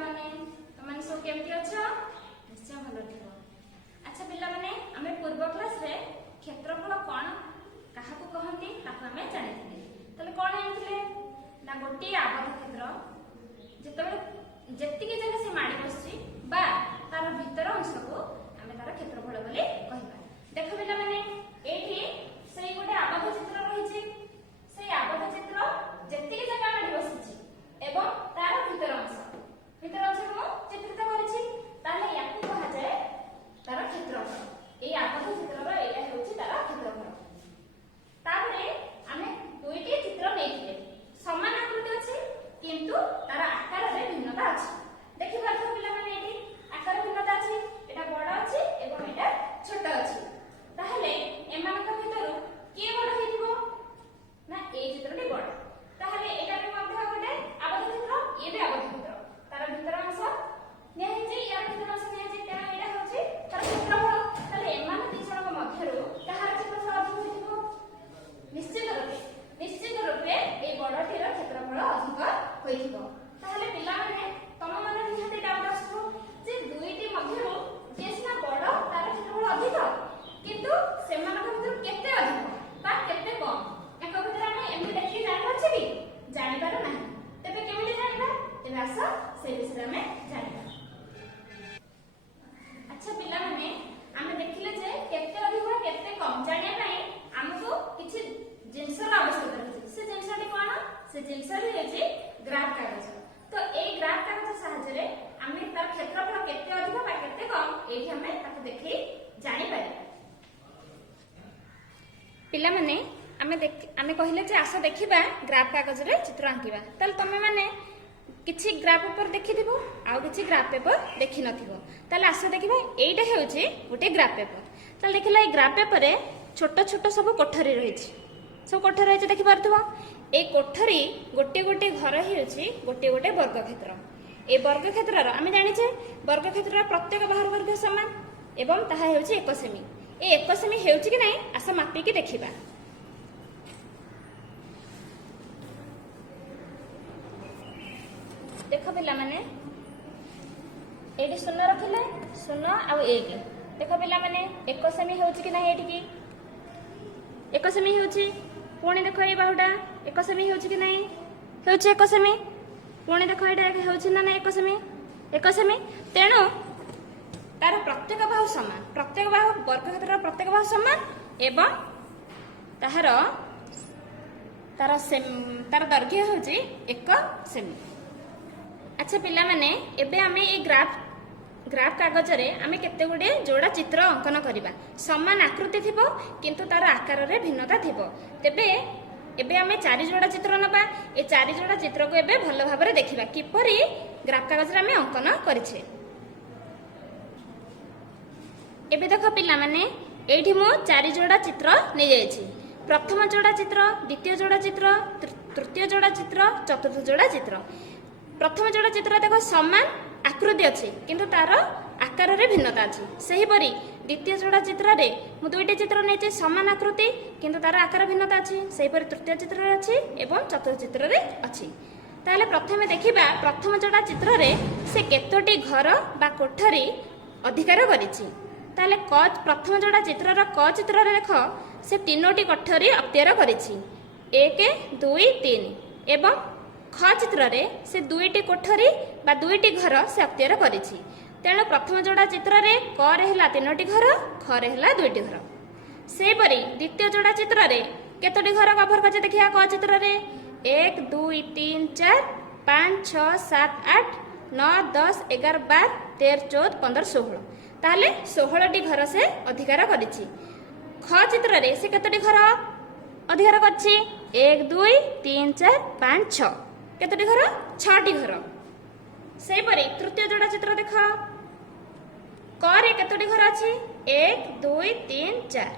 माने तमने सब केमती अछो निश्चय भलो थिबो। अच्छा पिला माने हमें पूर्व क्लास रे क्षेत्रफल कोन काहाकू कहंती ताकू हमें जानिथिले। तले कोन हेतिले ना गोटी आबद्ध क्षेत्र जेतबे जेतिके जगह से माडी बसची बा तार भीतर अंश को हमें तार क्षेत्रफल बोली कहबा। देखो पिला माने एठी सही गोटे आबद्ध चित्र रहिछि सही आबद्ध चित्र जेतिके जगह माडी बसची एवं तार भीतर अंश को चित्रित करिछि ताले याकू कहा जाय तार क्षेत्रफल। ए आबद्ध चित्रर एटा हेउछि तार क्षेत्रफल। तापरे आमे दुईटी चित्र नेइथिले समान आकृति अछि किंतु तार आकार रे भिन्नता अछि। देखि पारथो पिला माने एठी आकार भिन्नता अछि एटा बड़ अछि एवं एटा छोट अछि। ताहले एमानक भितरु के बड़ हेतिबो ना ए चित्रटी बड़। ताहले एटा के मध्य गोटे आबद्ध चित्र ए बे आबद्ध चित्र तार भीतर अंश नेहि जे यार भीतर अंश नेहि जे तेना एटा होछि तार क्षेत्रफल। ताहले एमान दी जणक मध्यरु कहार क्षेत्रफल अधिक होइथिबो निश्चित रूपे ए बड़टीर क्षेत्रफल अधिक होइथिबो। ताहले पिला माने तम माने निहाती डाउट आसबो जे दुईटी मध्यरु जे सिना बड़ तार क्षेत्रफल अधिक किंतु सेमानक भितर केते अधिक बा केते कम एक भितर हम एमि देखि जानि अछि कि जानि पार नाही। तबे केमिति जानिबा तेबे आस से विषय में जानिबा। अच्छा पिला माने आमे देखिले जे केते अधिक बा केते कम जानिया पई हमको किछि जिंसर आवश्यकता अछि। से जिंसटी कोन से जिंसटी हेछि ग्राफ कागज। तो ए ग्राफ कागज सहायता रे आमे तार क्षेत्रफल केते अधिक बा केते कम एठी हमें ताको देखि जानि पारि। पिला माने आमे कहिले जे आस देखिबा ग्राफ कागज रे चित्र आंकिबा। तल तमे माने किछि ग्राफ पेपर देखिथिबो आ किछि ग्राफ पेपर देखि नथिबो। तल आस देखिबा एइटा हेउछि गोटे ग्राफ पेपर। तल देखिला ए ग्राफ पेपर रे छोट छोट सब कोठरी रहिछि सब कोठरी रहिछि देखि पारथबो। ए कोठरी गोटे गोटे घर हेउछि गोटे गोटे वर्ग क्षेत्र। ए वर्ग क्षेत्रर आमे जानि छे वर्ग क्षेत्रर प्रत्येक बाहर वर्ग समान एवं ताहा हेउछि 1 सेमी। ए 1 सेमी हेउछि कि नै आस मापी कि देखिबा। देखो पिला माने एडी शून्य रखिले शून्य आ 1 देखो पिला माने 1 सेमी हेउछि कि नै एठी की 1 सेमी हेउछि। पुणी देखो ए बाहुटा 1 सेमी हेउछि कि नै हेउछि 1 सेमी। पुणी देखो एटा हेउछि ना नै 1 सेमी 1 सेमी। तेणु तार प्रत्येक बाहु समान प्रत्येक बाहु वर्ग क्षेत्र प्रत्येक बाहु समान एवं तार दैर्घ्य हेउछि 1 सेमी। अच्छा पिला माने एबे आमे ए ग्राफ कागज रे आमे केते गुडे जोड़ा चित्र अंकन करिबा। समान आकृति थिबो किंतु तार आकार रे भिन्नता थिबो। तेबे एबे आमे 4 जोड़ा चित्र नबा। ए 4 जोड़ा चित्र को एबे भलो भाबरे देखिबा किपरि ग्राफ कागज रे आमे अंकन करिछे। एबे देखो पिला माने एठी मो 4 जोड़ा चित्र नै जायछि। प्रथम जोड़ा चित्र द्वितीय जोड़ा चित्र तृतीय जोड़ा चित्र चतुर्थ जोड़ा चित्र। प्रथम जोड़ा चित्र देखो समान आकृति अछि किंतु तार आकार रे भिन्नता अछि। सही परी द्वितीय जोड़ा चित्र रे मु दुईटी चित्र नेचे समान आकृति किंतु तार आकार भिन्नता अछि। सही परी तृतीय चित्र रे अछि एवं चतुर्थ चित्र रे अछि। ताले प्रथमे देखिबा प्रथम जोड़ा चित्र रे से केतोटी घर बा कोठरी अधिकार करिछि। ताले क प्रथम जोड़ा चित्र र क चित्र रे देखो से तीनोटी कोठरी अख्तियार करिछि 1 2 3 एवं ख चित्र रे से दुईटी कोठरी बा दुईटी घर से अख्तियार करिछि। तेणु प्रथम जोड़ा चित्र रे क रे हला तीनोटी घर ख रे हला दुईटी घर। से परी द्वितीय जोड़ा चित्र रे केतोटी घर कवर करछे देखिया क चित्र रे 1 2 3 4 5 6 7 8 9 10 11 12 13 14 15 16 ताले 16 टी घर से अधिकार करिछि। ख चित्र रे से केतोटी घर अधिकार करछि 1 2 3 4 5 6 केतोटी घर 6 टी घर। सेही परी तृतीय जोड़ा चित्र देख क रे केतोटी घर अछि 1 2 3 4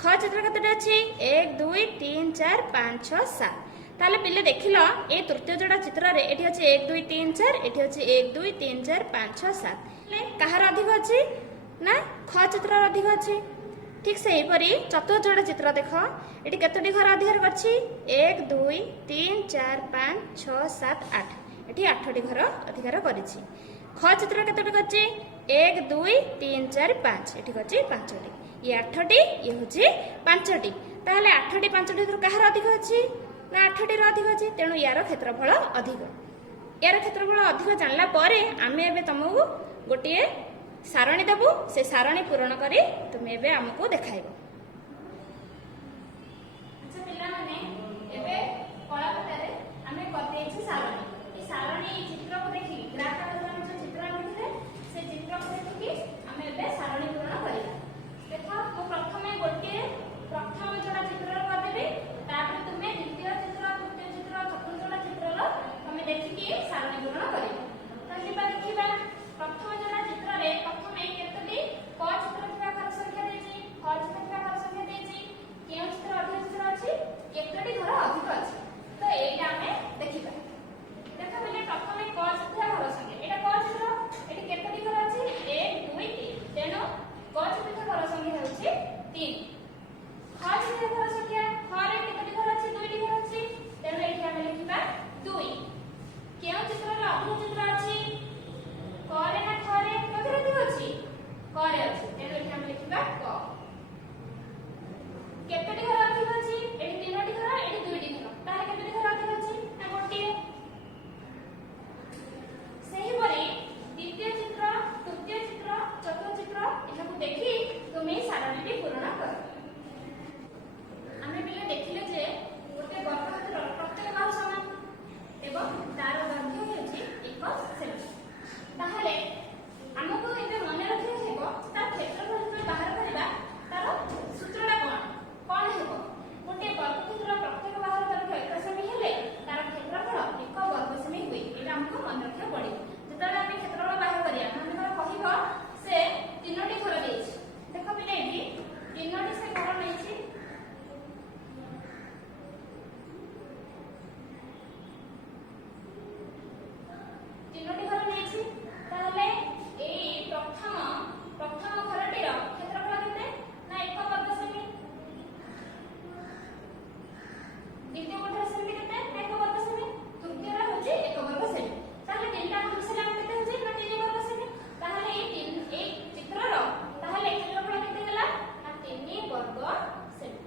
ख चित्र केतोटी अछि 1 2 3 4 5 6 7 ताले पिले देखिलो ए तृतीय जोड़ा चित्र रे एठी अछि 1 2 3 4 एठी अछि 1 2 3 4 5 6 7 ले कहार अधिक अछि ना ख चित्र अधिक अछि। ठीक से परी चतुर्थ जोड़ा चित्र देख एठी केतोटी घर अधिकार करछि 1 2 3 4 5 6 7 8 ଏଠି 8ଟି ଘର ଅଧିକାର କରିଛି। ଖ ଚିତ୍ର କେତୋଟି କରିଛି? 1 2 3 4 5 ଏଠି କରିଛି 5ଟି। ଇଏ 8ଟି, ଇଏ ହେଉଛି 5ଟି। ତାହେଲେ 8ଟି 5ଟି ଭିତରୁ କାହାର ଅଧିକ ଅଛି? ନା 8ଟିର ଅଧିକ ଅଛି, ତେଣୁ ୟାର କ୍ଷେତ୍ରଫଳ ଅଧିକ। ୟାର କ୍ଷେତ୍ରଫଳ ଅଧିକ ଜାଣିଲା ପରେ ଆମେ ଏବେ ତମକୁ ଗୋଟିଏ ସାରଣୀ ଦେବୁ, ସେ ସାରଣୀ ପୂରଣ କରି ତୁମେ ଏବେ ଆମକୁ ଦେଖାଇବ। ଆଚ୍ଛା ପିଲାମାନେ, ଏବେ କଳାପଟାରେ ଆମେ କରିଦେଇଛୁ ସାରଣୀ। ଏ ସାରଣୀ ଚିତ୍ରକୁ ଦେଖି ଗ୍ରାଫ ଆକାରରେ ଆମେ ଯେଉଁ ଚିତ୍ର ଆଣିଥିଲେ ସେ ଚିତ୍ରକୁ ଦେଖିକି ଆମେ ଏବେ ସାରଣୀ ପୂରଣ କରିବା। ଦେଖ, ମୁଁ ପ୍ରଥମେ ଗୋଟିଏ ପ୍ରଥମ ଯୋଡ଼ା ଚିତ୍ରର କରିଦେବି, ତାପରେ ତୁମେ ଦ୍ୱିତୀୟ ଚିତ୍ର, ତୃତୀୟ ଚିତ୍ର, ଚତୁର୍ଥ ଯୋଡ଼ା ଚିତ୍ରର ତମେ ଦେଖିକି ସାରଣୀ ପୂରଣ କରିବ। ତ ଯିବା ଦେଖିବା। ପ୍ରଥମ ଯୋଡ଼ା ଚିତ୍ରରେ ପ୍ରଥମେ କେତୋଟି କ ଚିତ୍ର ଥିବା ଘର ସଂଖ୍ୟା ଦେଇଛି, ଖ ଚିତ୍ର ଥିବା ଘର ସଂଖ୍ୟା ଦେଇଛି, କେଉଁ ଚିତ୍ର ଅଧିକ ଚିତ୍ର ଅଛି, କେତୋଟି ଘର ଅଧିକ ଅଛି। ତ ଏଇଟା ଆମେ ଦେଖିବା। ଦେଖ ପିଲେ, ପ୍ରଥମେ କ ଚିତ୍ର ଘର ସଂଖ୍ୟା, ଏଇଟା କ ଚିତ୍ର, ଏଠି କେତୋଟି ଘର ଅଛି? 1 2 3, ତେଣୁ କ ଚିତ୍ର ଘର ସଂଖ୍ୟା ହେଉଛି 3। ଖ ଚିତ୍ର ଘର ସଂଖ୍ୟା, ଖରେ କେତୋଟି ଘର ଅଛି? 2ଟି ଘର ଅଛି, ତେଣୁ ଏଠି ଆମେ ଲେଖିବା 2। କେଉଁ ଚିତ୍ରରେ ଅଧିକ ଚିତ୍ର ଅଛି? କରେ ନା ଖରେ? କୋଉଥିରେ ଅଧିକ ଅଛି? କରେ ଅଛି, ତେଣୁ ଏଠି ଆମେ ଲିଖିବା କ। କେତୋଟି ଘର ଅଧିକ ଅଛି? ଏଠି 3ଟି ଘର, ଏଠି 2ଟି ଘର, ତାହେଲେ କେତୋଟି ଘର ଅଧିକ ଅଛି? ନା ଗୋଟିଏ। ସେହିପରି ଦ୍ୱିତୀୟ ଚିତ୍ର, ତୃତୀୟ ଚିତ୍ର, ଚତୁର୍ଥ ଚିତ୍ର ଏହାକୁ ଦେଖି ତୁମେ ସାରଣୀଟି ପୂରଣ କର। ଆମେ ପିଲା ଦେଖିଲେ ଯେ ଗୋଟେ ବର୍ଗକ୍ଷେତ୍ର ପ୍ରତ୍ୟେକ ବାହୁ ସମାନ ଏବଂ ତାର ଦୈର୍ଘ୍ୟ ହେଉଛି 1 ସେମି। ତାହେଲେ ଆମକୁ ଏବେ ମନେ ରଖିବାକୁ ହେବ ତାର କ୍ଷେତ୍ରଫଳ ଯେତେବେଳେ ବାହାର କରିବା ତାର ସୂତ୍ରଟା କ'ଣ ହେବ? ଗୋଟିଏ ବର୍ଗକ୍ଷେତ୍ର ପ୍ରତ୍ୟେକ ବାହୁର ଦୈର୍ଘ୍ୟ 1 ସେମି ହେଲେ ତାର କ୍ଷେତ୍ରଫଳ 1 ବର୍ଗ ସେମି ହୁଏ। ଏଇଟା ଆମକୁ ମନେ ରଖିବାକୁ ପଡ଼ିବ। ଯେତେବେଳେ ଆମେ କ୍ଷେତ୍ରଫଳ ବାହାର କରିବା, ମନେକର କହିବ ସେ 3ଟି ଘର ଦେଇଛି। ଦେଖ ପିଲା, ଏଠି 3ଟି ସେ ଘର ନେଇଛି। ତାହେଲେ ଏଇ ପ୍ରଥମ ଘରଟିର କ୍ଷେତ୍ରଫଳ କେତେ? ନା 1 ବର୍ଗ ସେମି। ଦ୍ୱିତୀୟ କୋଠାର ସେମି କେତେ? 1 ବର୍ଗ ସେମି। ତୃତୀୟର ହେଉଛି 1 ବର୍ଗ ସେମି। ତାହେଲେ ତିନିଟା ମିଶିଲେ ଆମ କେତେ ହେଉଛି? ନା 3 ବର୍ଗ ସେମି। ତାହେଲେ ଏଇ ଚିତ୍ରର ତାହେଲେ କ୍ଷେତ୍ରଫଳ କେତେ ହେଲା? ନା 3 ବର୍ଗ ସେମି।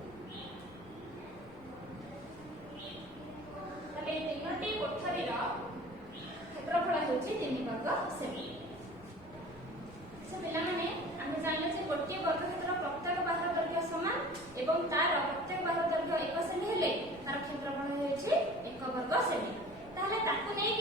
ତାହେଲେ এই 3ଟି କୋଠରୀର କ୍ଷେତ୍ରଫଳ ହେଉଛି 3 ବର୍ଗ ସେମି। ସେ ପିଲାମାନେ, ଆମେ ଜାଣିଲେ ଯେ ଗୋଟିଏ ବର୍ଗକ୍ଷେତ୍ର ପ୍ରତ୍ୟେକ ବାହୁର ଦୈର୍ଘ୍ୟ ସମାନ ଏବଂ ତାର ପ୍ରତ୍ୟେକ ବାହୁର ଦୈର୍ଘ୍ୟ 1 ସେମି ହେଲେ ତାର କ୍ଷେତ୍ରଫଳ ହେଉଛି 1 ବର୍ଗ ସେମି। ତାହେଲେ ତାକୁ ନେଇକି